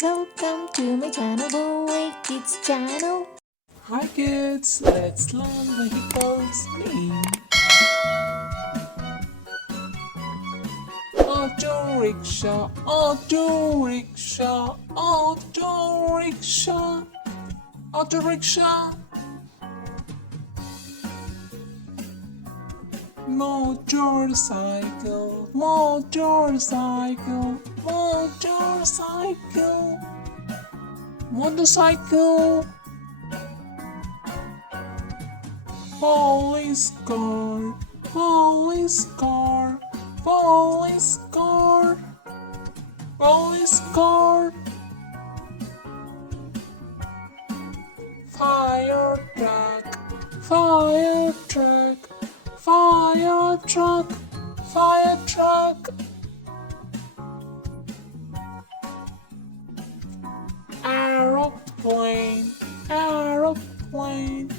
Welcome to my channel, Boy Kids channel. Hi kids, let's learn vehicles name. Auto rickshaw, auto rickshaw, auto rickshaw, auto rickshaw. Motorcycle, motorcycle, motorcycle, motorcycle. Police car, police car, police car, police car. Fire truck, fire truck, fire truck, fire truck. Aeroplane, aeroplane,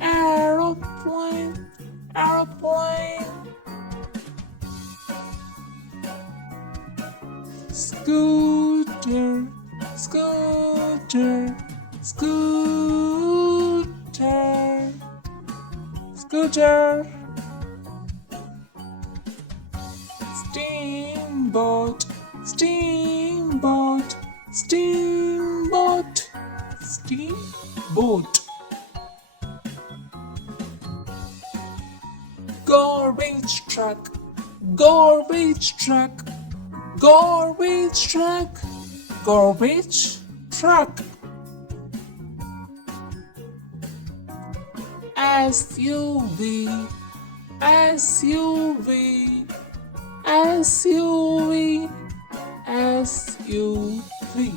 aeroplane, aeroplane. Scooter, scooter, scooter, scooter. Steamboat, steamboat, steamboat, steamboat. Garbage truck, garbage truck, garbage truck, garbage truck. SUV, SUV, SUV, SUV.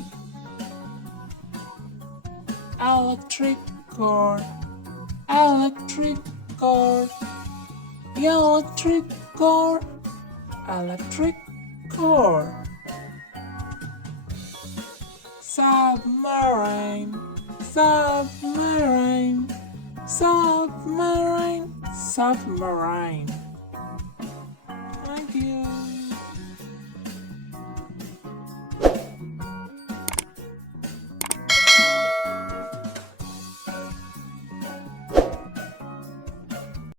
Electric car, electric car, electric car, electric car. Submarine, submarine, submarine, submarine. Thank you.